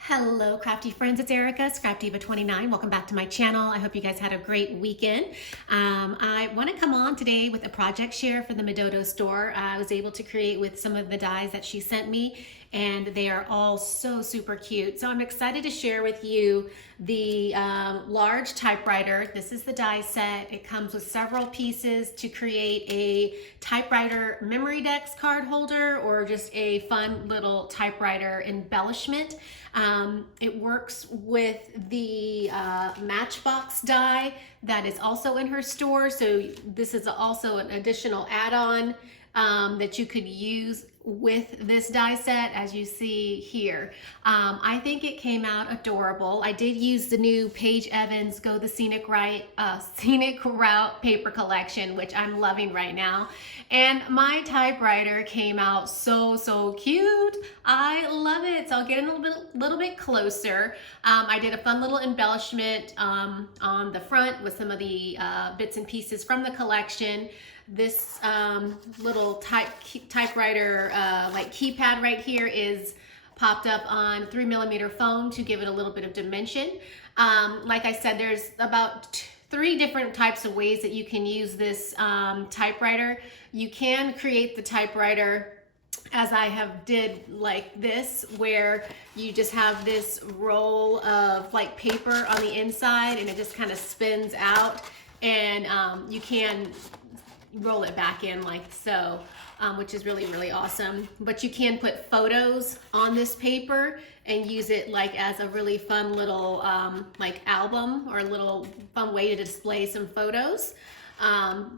Hello, crafty friends. It's Erica, Scrap Diva 29. Welcome back to my channel. I hope you guys had a great weekend. I want to come on today with a project share for the Midodo store. I was able to create with some of the dies that she sent me, and they are all so super cute. So I'm excited to share with you the large typewriter. This is the die set. It comes with several pieces to create a typewriter Memorydex card holder or just a fun little typewriter embellishment. It works with the Matchbox die that is also in her store. So this is also an additional add-on that you could use with this die set, as you see here. I think it came out adorable. I did use the new Paige Evans Go the Scenic Route paper collection, which I'm loving right now. And my typewriter came out so cute. I love it. So I'll get in a little bit closer. I did a fun little embellishment on the front with some of the bits and pieces from the collection. This little typewriter like keypad right here is popped up on 3mm foam to give it a little bit of dimension. Like I said, there's about 3 different types of ways that you can use this typewriter. You can create the typewriter as I have did like this, where you just have this roll of like paper on the inside and it just kind of spins out, and you can roll it back in like so, which is really awesome. But you can put photos on this paper and use it like as a really fun little like album, or a little fun way to display some photos.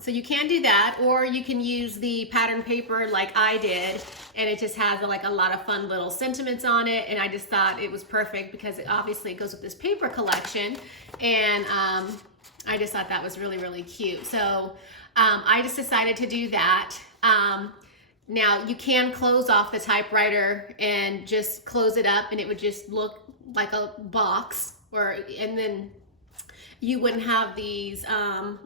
So you can do that, or you can use the pattern paper like I did, and it just has like a lot of fun little sentiments on it. And I just thought it was perfect because it obviously goes with this paper collection, and I just thought that was really cute. So I just decided to do that. Now you can close off the typewriter and just close it up, and it would just look like a box, and then you wouldn't have these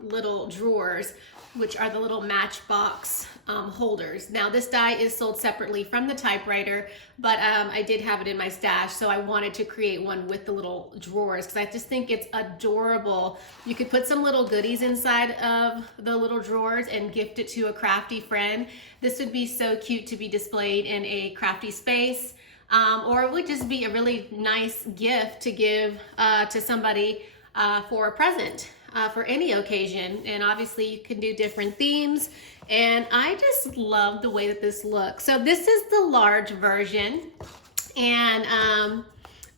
little drawers, which are the little Matchbox holders. Now this die is sold separately from the typewriter, but I did have it in my stash, so I wanted to create one with the little drawers because I just think it's adorable. You could put some little goodies inside of the little drawers and gift it to a crafty friend. This would be so cute to be displayed in a crafty space, or it would just be a really nice gift to give to somebody for a present. For any occasion. And obviously you can do different themes, and I just love the way that this looks. So this is the large version, and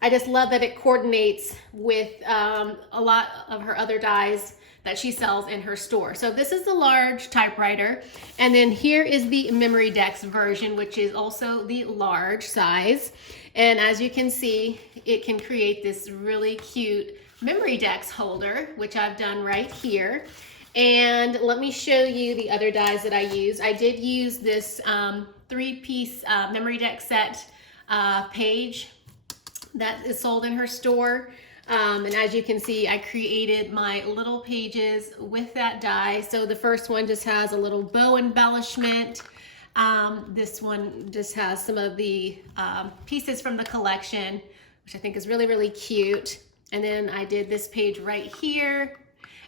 I just love that it coordinates with a lot of her other dies that she sells in her store. So this is the large typewriter, and then here is the Memorydex version, which is also the large size. And as you can see, it can create this really cute Memorydex holder, which I've done right here. And let me show you the other dies that I used. I did use this 3-piece Memorydex set Paige that is sold in her store. And as you can see, I created my little pages with that die. So the first one just has a little bow embellishment. This one just has some of the pieces from the collection, which I think is really cute. And then I did this page right here.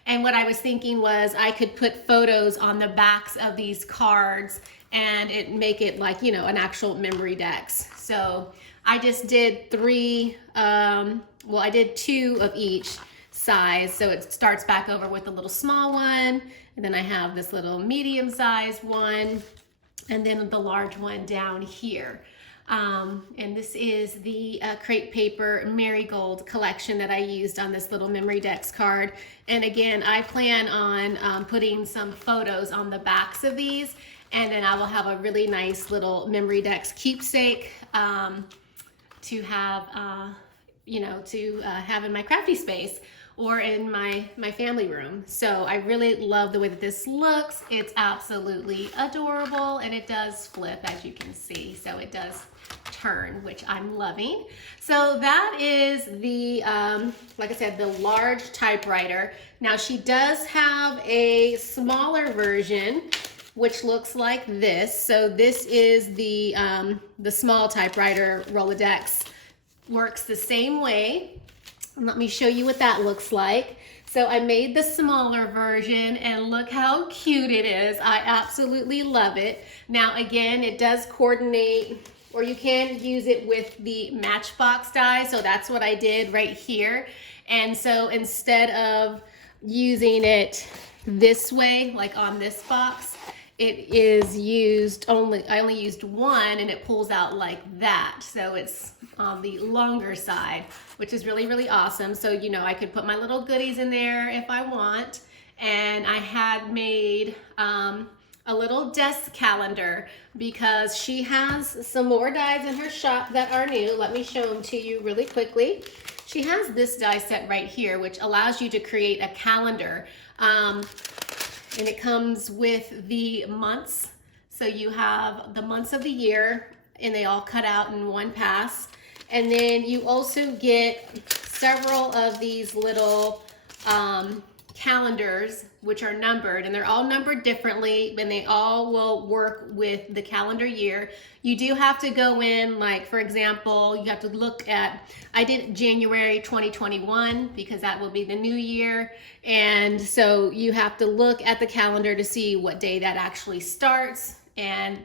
And what I was thinking was I could put photos on the backs of these cards and it make it like, you know, an actual Memorydex. So I just did 3, well, I did 2 of each size. So it starts back over with a little small one, and then I have this little medium-sized one, and then the large one down here. And this is the crepe paper Marigold collection that I used on this little Memorydex card. And again, I plan on putting some photos on the backs of these, and then I will have a really nice little Memorydex keepsake to have, you know, to have in my crafty space or in my family room. So I really love the way that this looks. It's absolutely adorable, and it does flip, as you can see. So it does turn, which I'm loving. So that is the, like I said, the large typewriter. Now she does have a smaller version, which looks like this. So this is the small typewriter Rolodex works the same way. And let me show you what that looks like. So I made the smaller version and look how cute it is. I absolutely love it. Now again, it does coordinate, or you can use it with the Matchbox die. So that's what I did right here. And so instead of using it this way, like on this box, it is used only, I only used one, and it pulls out like that. So it's on the longer side, which is really, really awesome. So, you know, I could put my little goodies in there if I want. And I had made a little desk calendar because she has some more dies in her shop that are new. Let me show them to you really quickly. She has this die set right here, which allows you to create a calendar. And it comes with the months. So you have the months of the year, and they all cut out in one pass. And then you also get several of these little calendars, which are numbered, and they're all numbered differently, and they all will work with the calendar year. You do have to go in, like for example, you have to look at, I did January 2021 because that will be the new year. And so you have to look at the calendar to see what day that actually starts. And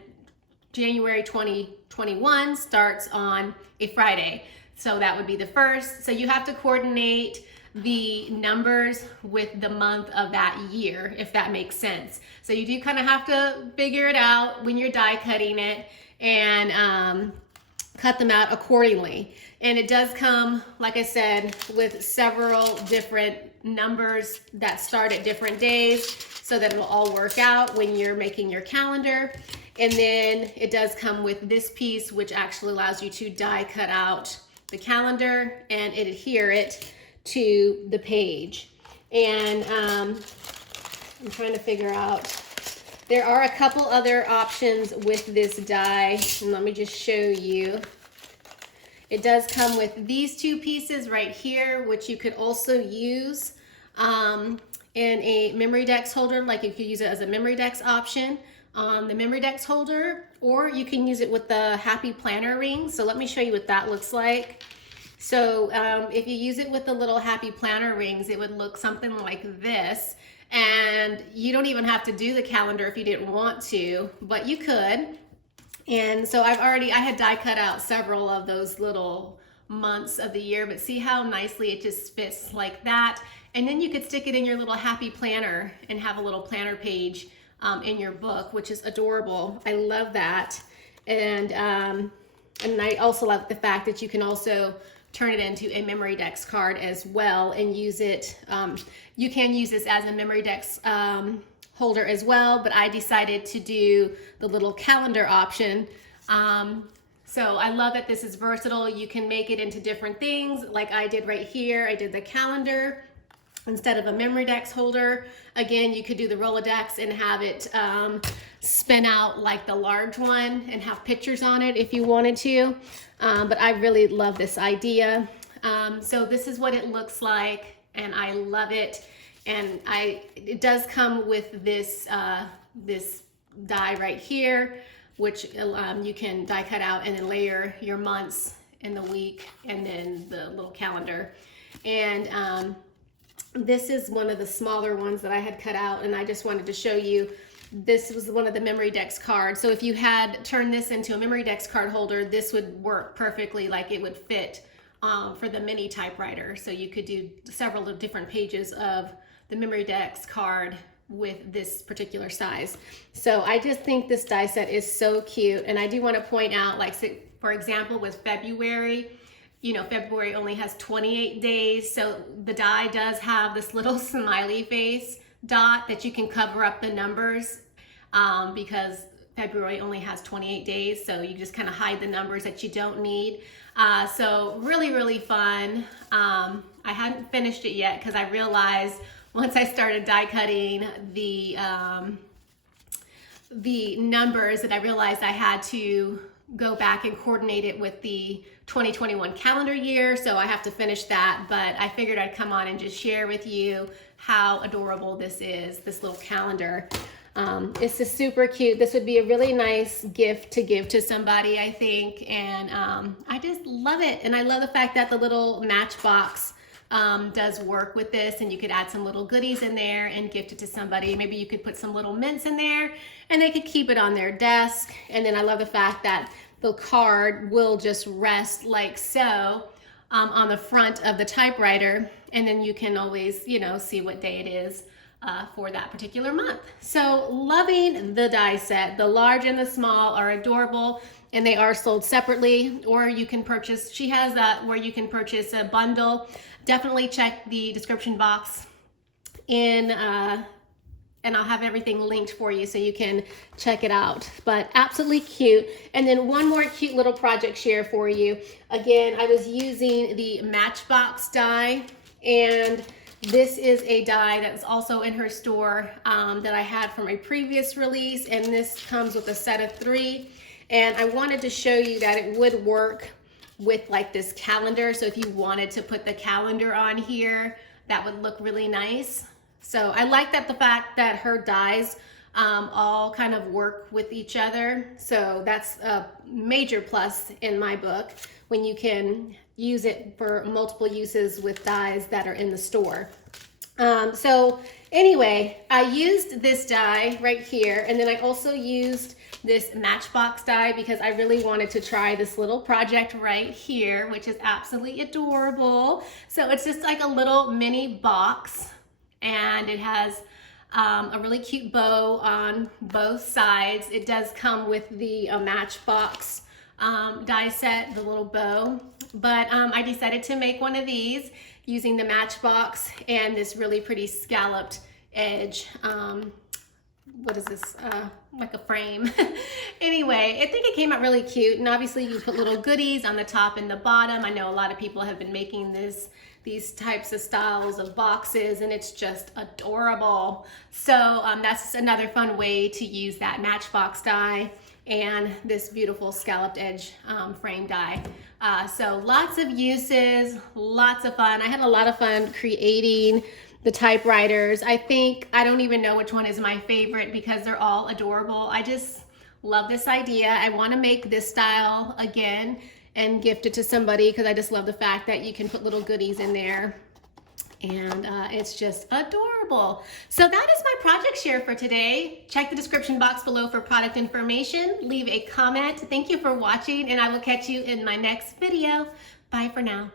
January 2021 starts on a Friday. So that would be the first. So you have to coordinate the numbers with the month of that year, if that makes sense. So you do kind of have to figure it out when you're die cutting it and cut them out accordingly. And it does come, like I said, with several different numbers that start at different days so that it'll all work out when you're making your calendar. And then it does come with this piece, which actually allows you to die cut out the calendar and adhere it to the page. And I'm trying to figure out, there are a couple other options with this die, and let me just show you. It does come with these two pieces right here, which you could also use in a Memorydex holder, like you could use it as a Memorydex option on the Memorydex holder, or you can use it with the Happy Planner ring. So let me show you what that looks like. So if you use it with the little Happy Planner rings, it would look something like this. And you don't even have to do the calendar if you didn't want to, but you could. And so I had die cut out several of those little months of the year, but see how nicely it just fits like that. And then you could stick it in your little Happy Planner and have a little planner page in your book, which is adorable. I love that. And I also love the fact that you can also turn it into a Memorydex card as well and use it. You can use this as a Memorydex holder as well, but I decided to do the little calendar option. So I love that this is versatile. You can make it into different things like I did right here. I did the calendar instead of a Memorydex holder. Again, you could do the Rolodex and have it spin out like the large one and have pictures on it if you wanted to. But I really love this idea. So this is what it looks like, and I love it. And it does come with this this die right here, which you can die cut out and then layer your months in the week and then the little calendar. And this is one of the smaller ones that I had cut out, and I just wanted to show you. This was one of the Memorydex cards. So if you had turned this into a Memorydex card holder, this would work perfectly, like it would fit for the mini typewriter. So you could do several of different pages of the Memorydex card with this particular size. So I just think this die set is so cute. And I do want to point out, like, for example, with February, you know, February only has 28 days. So the die does have this little smiley face dot that you can cover up the numbers because February only has 28 days. So you just kind of hide the numbers that you don't need. So really, really fun. I hadn't finished it yet because I realized once I started die cutting the numbers that I realized I had to go back and coordinate it with the 2021 calendar year. So I have to finish that, but I figured I'd come on and just share with you how adorable this is, this little calendar. It's just super cute. This would be a really nice gift to give to somebody, I think. And I just love it. And I love the fact that the little matchbox does work with this, and you could add some little goodies in there and gift it to somebody. Maybe you could put some little mints in there and they could keep it on their desk. And then I love the fact that the card will just rest like so on the front of the typewriter, and then you can always, you know, see what day it is for that particular month. So loving the die set. The large and the small are adorable, and they are sold separately, or you can purchase, she has that where you can purchase a bundle. Definitely check the description box in and I'll have everything linked for you so you can check it out. But absolutely cute. And then one more cute little project share for you. Again, I was using the Matchbox die, and this is a die that's also in her store that I had from a previous release, and this comes with a set of 3. And I wanted to show you that it would work with like this calendar. So if you wanted to put the calendar on here, that would look really nice. So I like that the fact that her dies all kind of work with each other. So that's a major plus in my book, when you can use it for multiple uses with dies that are in the store. So anyway, I used this die right here, and then I also used this Matchbox die because I really wanted to try this little project right here, which is absolutely adorable. So it's just like a little mini box, and it has a really cute bow on both sides. It does come with the Matchbox die set, the little bow, but I decided to make one of these using the Matchbox and this really pretty scalloped edge. What is this? Like a frame. Anyway, I think it came out really cute, and obviously you put little goodies on the top and the bottom. I know a lot of people have been making these types of styles of boxes, and it's just adorable. So that's another fun way to use that Matchbox die and this beautiful scalloped edge frame die. So lots of uses, lots of fun. I had a lot of fun creating the typewriters. I don't even know which one is my favorite because they're all adorable. I just love this idea. I want to make this style again and gift it to somebody because I just love the fact that you can put little goodies in there, and it's just adorable. So that is my project share for today. Check the description box below for product information. Leave a comment. Thank you for watching, and I will catch you in my next video. Bye for now.